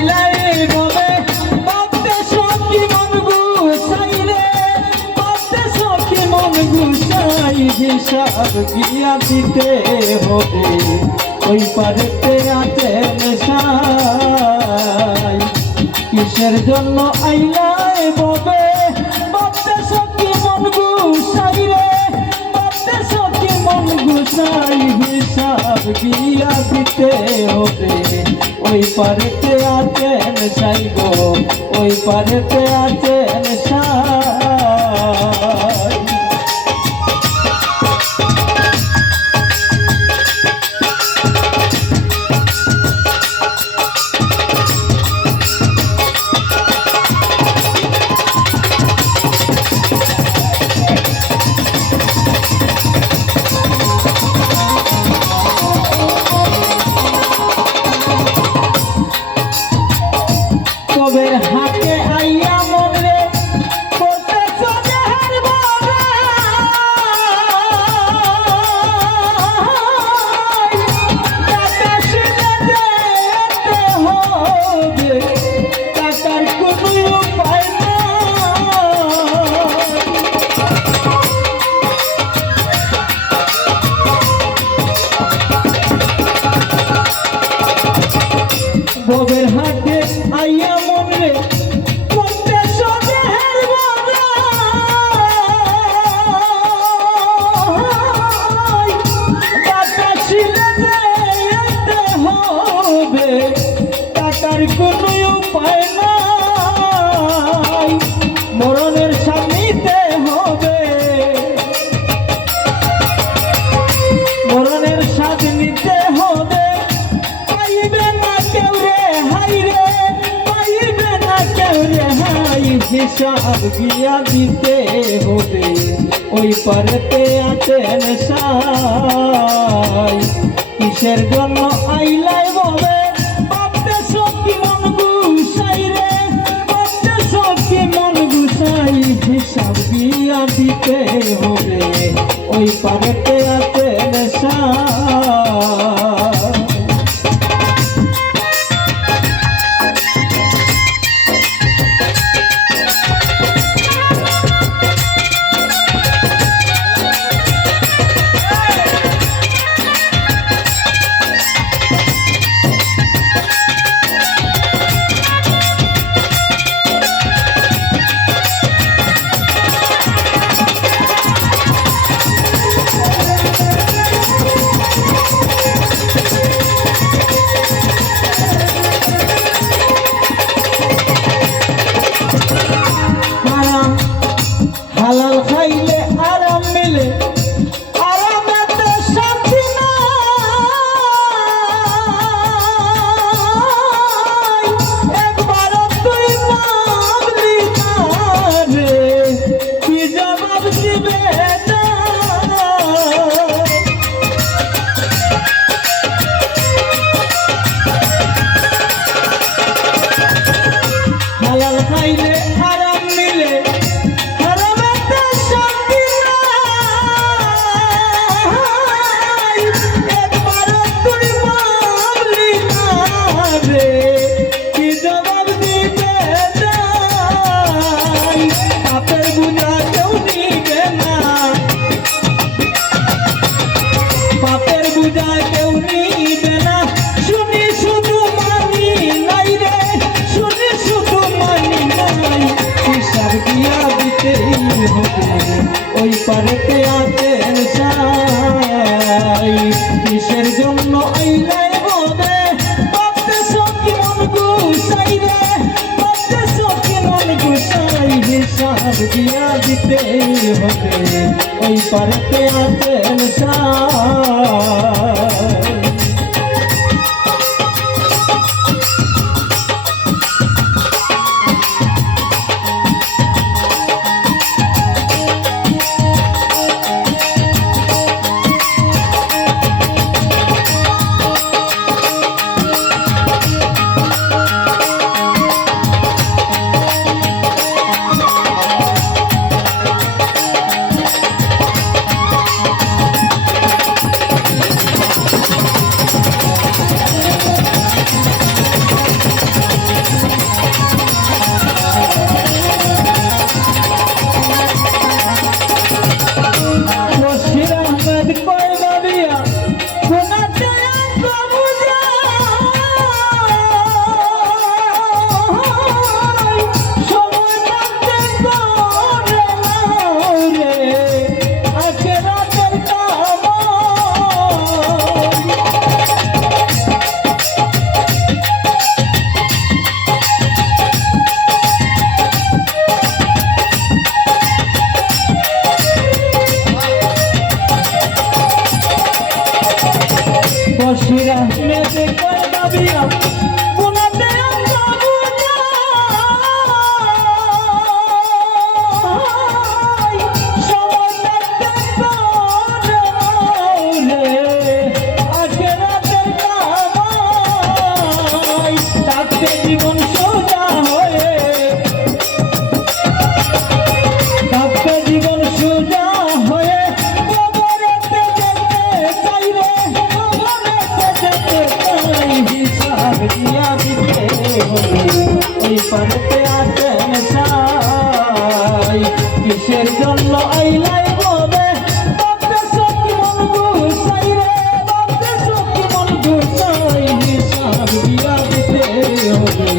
আইলাই ববে বাপতে সখী মন গুছাই রে বাপতে সখী মন গুছাই হিসাব গিয়া দিতে হবে ওই পারেতে আছেন সাই কিসের জন্য আইলাই ববে বাপতে সখী মন গুছাই রে বাপতে সখী মন গুছাই হিসাব গিয়া দিতে হবে ওই পারেতে আছেন সাই গো ওই পারেতে আছেন সাই কবের হাতে আইয়া মনে করতে চোখের হবে টাকার কোনো উপায় না কবের হাতে আইয়া মনে করতে চোখের টাকা ছিলে যেতে হবে টাকার কোনো উপায় নাই মরণের সামনেতে হবে মরণের স্বাদ নিতে হবে পাইবে না কেউ রে হাই রে পাইবে না কেউ রে হাই হিসাব গিয়া দিতে হবে ওই পারেতে আছেন সাই কিসের জন্য আইলাই বলে বাপতে সখী মন গুছাই রে বাপতে সখী মন গুছাই হিসাব গিয়া দিতে হবে ওই পারেতে আছেন সাই হালাল খাইলে আরাম মিলে আরামেতে শান্তি নাই একবার তুই পাবলি না রে কি জবাব দিবে না হালাল খাইলে আরাম মিলে বাপের বুঝা কেউ নিবে না শুনি শুধু মানি নাই রে শুনি শুধু মানি নাই হিসাব গিয়া দিতেই হবে ওই পারেতে আছেন সাই কিসের জন্য আইলাই হবে বাপতে সখী মন গুছাই রে বাপতে সখী মন গুছাই হিসাব গিয়া দিতেই হবে ওই পারেতে আছেন সাই জীবন সোজা হয়ে, থাকবে জীবন সোজা হয়ে, কবরেতে যেতে চাই রে, কবরেতে যেতে চাই, হিসাব দিয়া দিতে হবে, ওই পারেতে আছেন সাই, কিসের জন্য আইলাই বলে, ভাবতেছো কি মন গুছাই রে, ভাবতেছো কি মন গুছাই, হিসাব দিয়া দিতে হবে।